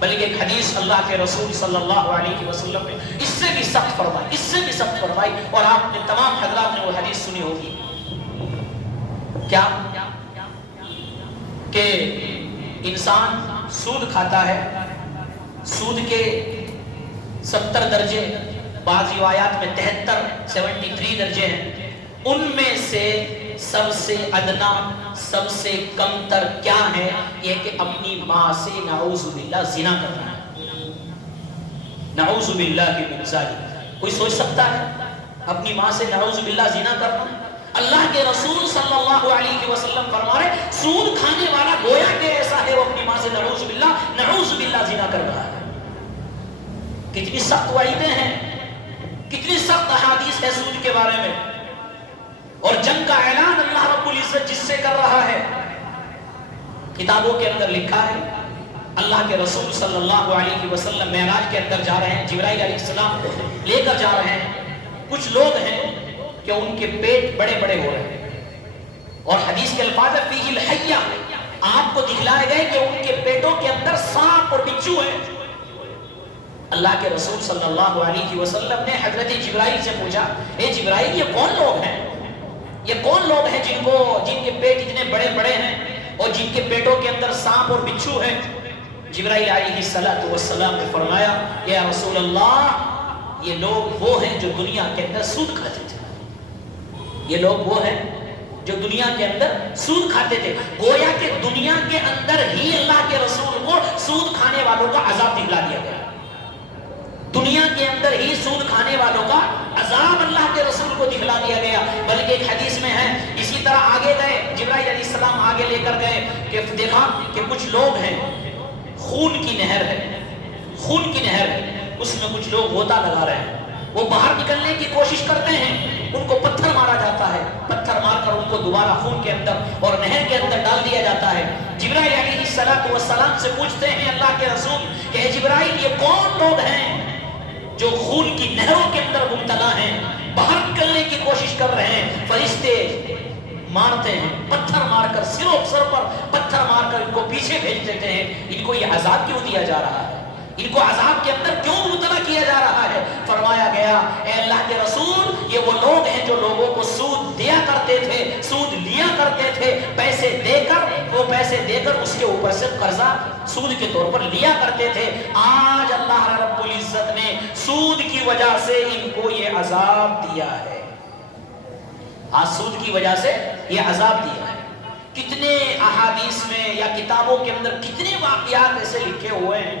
بلکہ ایک حدیث اللہ کے رسول صلی اللہ علیہ وسلم نے اس سے بھی سخت فرمائی اور آپ نے تمام حضرات نے وہ حدیث سنی ہوگی. کیا کہ انسان سود کھاتا ہے، سود کے 70 درجے، بعض روایات میں 73 درجے ہیں. ان میں سے سب سے ادنا، سب سے کم تر کیا ہے؟ یہ کہ اپنی ماں سے نعوذ باللہ زنا کرنا ہے. نعوذ باللہ من ذالک. کوئی سوچ سکتا ہے اپنی ماں سے نعوذ باللہ زنا کرنا؟ اللہ کے رسول صلی اللہ علیہ وسلم فرما رہے سود کھانے والا گویا کہ ایسا ہے وہ اپنی ماں سے نعوذ باللہ زنا کر رہا ہے. کتنی سخت وعیدیں ہیں، کتنی سخت احادیث ہے سود کے بارے میں. اور جنگ کا اعلان اللہ رب العزت جس سے کر رہا ہے، کتابوں کے اندر لکھا ہے اللہ کے رسول صلی اللہ علیہ وسلم معراج کے اندر جا رہے ہیں، جبرائیل علیہ السلام لے کر جا رہے ہیں. کچھ لوگ ہیں کہ ان کے پیٹ بڑے بڑے ہو رہے ہیں اور حدیث کے الفاظ ہے فیہ الحیہ، آپ کو دکھلائے گئے کہ ان کے پیٹوں کے اندر سانپ اور بچھو ہے. اللہ کے رسول صلی اللہ علیہ وسلم نے حضرت جبرائیل سے پوچھا اے جبرائیل یہ کون لوگ ہیں؟ یہ کون لوگ ہیں جن کے پیٹ اتنے بڑے بڑے ہیں اور جن کے پیٹوں کے اندر سانپ اور بچھو ہیں؟ جبرائیل علیہ السلام نے فرمایا یا رسول اللہ یہ لوگ وہ ہیں جو دنیا کے اندر سود کھاتے تھے. یہ لوگ وہ ہیں جو دنیا کے اندر سود کھاتے تھے. گویا کہ دنیا کے اندر ہی اللہ کے رسول کو سود کھانے والوں کا عذاب دکھلا دیا گیا. دنیا کے اندر ہی سود کھانے والوں کا عذاب اللہ کے رسول کو دکھلا دیا گیا. بلکہ ایک حدیث میں ہے اسی طرح آگے گئے جبرائیل علیہ السلام آگے لے کر گئے کہ دیکھا کہ کچھ لوگ ہیں خون کی نہر ہے اس میں کچھ لوگ غوطہ لگا رہے ہیں. وہ باہر نکلنے کی کوشش کرتے ہیں، ان کو پتھر مارا جاتا ہے، پتھر مار کر ان کو دوبارہ خون کے اندر اور نہر کے اندر ڈال دیا جاتا ہے. جبرائیل علیہ السلام سے پوچھتے ہیں اللہ کے رسول کہ اے جبرائیل یہ کون لوگ ہیں جو خون کی نہروں کے اندر مبتلا ہیں، باہر نکلنے کی کوشش کر رہے ہیں؟ فرشتے مارتے ہیں، پتھر مار کر سر پر پتھر مار کر ان کو پیچھے بھیج دیتے ہیں. ان کو یہ عذاب کیوں دیا جا رہا ہے؟ ان کو عذاب کے اندر کیوں مبتلا کیا جا رہا ہے؟ فرمایا گیا اے اللہ کے رسول یہ وہ لوگ ہیں جو لوگوں کو سود دیا کرتے تھے، سود لیا کرتے تھے، پیسے دے کر اس کے اوپر سے قرضہ سود کے طور پر لیا کرتے تھے. آج اللہ رب العزت نے سود کی وجہ سے ان کو یہ عذاب دیا ہے. آج سود کی وجہ سے یہ عذاب دیا ہے. کتنے احادیث میں یا کتابوں کے اندر کتنے واقعات ایسے لکھے ہوئے ہیں.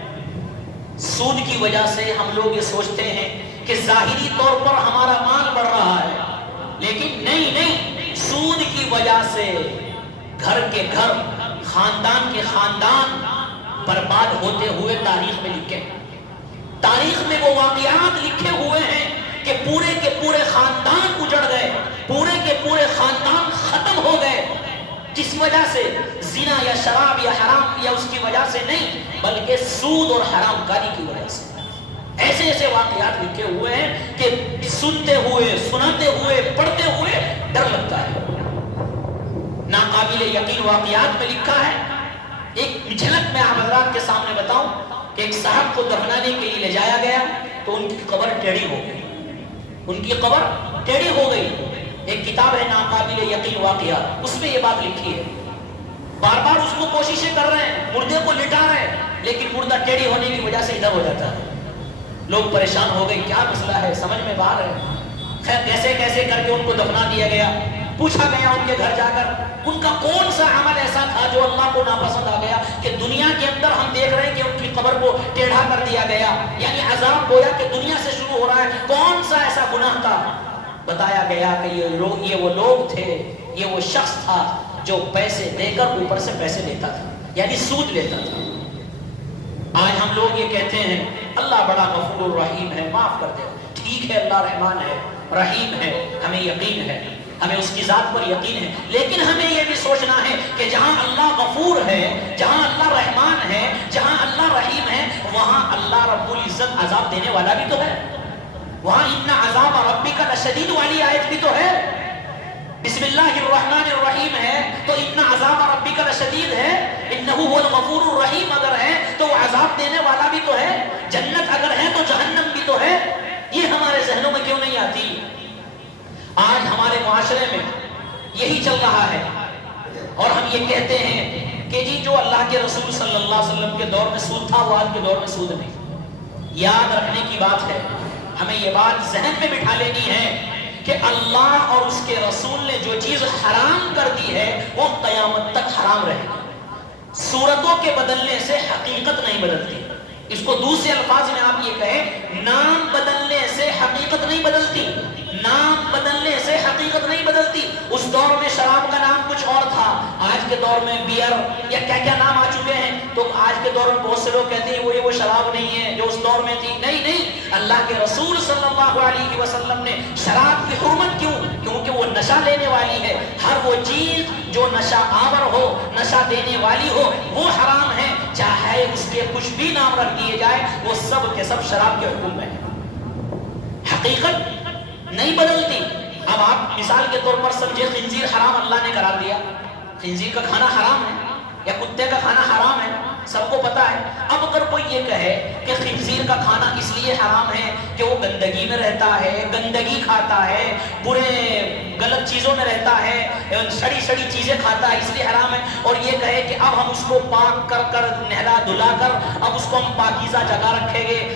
سود کی وجہ سے ہم لوگ یہ سوچتے ہیں کہ ظاہری طور پر ہمارا مال بڑھ رہا ہے، لیکن نہیں، سود کی وجہ سے گھر کے گھر، خاندان کے خاندان برباد ہوتے ہوئے تاریخ میں لکھے. تاریخ میں وہ واقعات لکھے ہوئے ہیں کہ پورے کے پورے خاندان اجڑ گئے، پورے کے پورے خاندان ختم ہو گئے. جس وجہ سے زنا یا شراب یا حرام یا اس کی وجہ سے نہیں بلکہ سود اور حرام کاری کی وجہ سے. ایسے واقعات لکھے ہوئے ہیں کہ سنتے ہوئے، سناتے ہوئے، پڑھتے ہوئے ڈر لگتا ہے. ناقابل یقین واقعات میں لکھا ہے. ایک جھلک میں آپ حضرات کے سامنے بتاؤں کہ ایک صاحب کو دفنانے کے لیے لے جایا گیا تو ان کی قبر ٹیڑھی ہو گئی. ایک کتاب ہے ناقابل یقین واقعات، اس میں یہ بات لکھی ہے. بار بار اس کو کوششیں کر رہے ہیں، مردے کو لٹا رہے ہیں، لیکن مردہ ٹیڑھی ہونے کی وجہ سے ادھر ہو جاتا ہے. لوگ پریشان ہو گئے، کیا مسئلہ ہے، سمجھ میں باہر ہے. خیر کیسے کر کے ان کو دفنا دیا گیا. پوچھا گیا ان کے گھر جا کر ان کا کون سا عمل ایسا تھا جو اللہ کو ناپسند آ گیا کہ دنیا کے اندر ہم دیکھ رہے ہیں کہ ان کی قبر کو ٹیڑھا کر دیا گیا. یعنی عذاب گویا کہ دنیا سے شروع ہو رہا ہے. کون سا ایسا گناہ تھا؟ بتایا گیا کہ یہ وہ لوگ تھے، یہ وہ شخص تھا جو پیسے دے کر اوپر سے پیسے لیتا تھا، یعنی سود لیتا تھا. آج ہم لوگ یہ کہتے ہیں اللہ بڑا غفور الرحیم ہے، معاف کر دے. ٹھیک ہے اللہ رحمان ہے، رحیم ہے، ہمیں یقین ہے، ہمیں اس کی ذات پر یقین ہے، لیکن ہمیں یہ بھی سوچنا ہے کہ جہاں اللہ غفور ہے، جہاں اللہ رحمان ہے، جہاں اللہ رحیم ہے، وہاں اللہ رب العزت عذاب دینے والا بھی تو ہے. وہاں ان عذاب ربک لشدید والی آیت بھی تو ہے. بسم اللہ الرحمن الرحیم ہے تو ان عذاب ربک لشدید ہے، انہ هو الغفور الرحیم اگر ہے تو وہ عذاب دینے والا جنت اگر ہے تو جہنم بھی تو ہے، یہ ہمارے ذہنوں میں کیوں نہیں آتی؟ آج ہمارے معاشرے میں یہی چل رہا ہے، اور ہم یہ کہتے ہیں کہ جی جو اللہ کے رسول صلی اللہ علیہ وسلم کے دور میں سود تھا وہ آج کے دور میں سود نہیں۔ یاد رکھنے کی بات ہے، ہمیں یہ بات ذہن میں بٹھا لینی ہے کہ اللہ اور اس کے رسول نے جو چیز حرام کر دی ہے وہ قیامت تک حرام رہے گی۔ صورتوں کے بدلنے سے حقیقت نہیں بدلتی۔ اس کو دوسرے الفاظ میں آپ یہ کہیں، نام بدلنے سے حقیقت نہیں بدلتی، نام بدلنے سے حقیقت نہیں بدلتی۔ اس دور میں شراب کا نام کچھ اور تھا، آج کے دور میں بیئر یا کیا کیا نام آ چکے ہیں، تو آج کے دور میں بہت سے لوگ کہتے ہیں وہ شراب نہیں ہے جو اس دور میں تھی۔ نہیں نہیں، اللہ کے رسول صلی اللہ علیہ وسلم نے شراب کی حرمت کیوں؟ کیونکہ وہ نشہ لینے والی ہے، ہر وہ چیز جو نشہ آور ہو، نشہ دینے والی ہو، وہ حرام ہے، چاہے اس کے کچھ بھی نام رکھ دیے جائے، وہ سب کے سب شراب کے حکم میں ہے۔ حقیقت نہیں بدلتی۔ اب آپ مثال کے طور پر سمجھے خنزیر حرام اللہ نے قرار دیا، خنزیر کا کھانا حرام ہے یا کتے کا کھانا حرام ہے، سب کو پتا ہے۔ اب اگر کوئی یہ کہے کہ خنزیر کا کھانا اس لیے حرام ہے کہ وہ گندگی میں رہتا ہے، گندگی کھاتا ہے، برے غلط چیزوں میں رہتا ہے، سڑی سڑی چیزیں کھاتا ہے اس لیے حرام ہے، اور یہ کہے کہ اب ہم اس کو پاک کر کر نہلا دھلا کر اب اس کو ہم پاکیزہ جگہ رکھیں گے،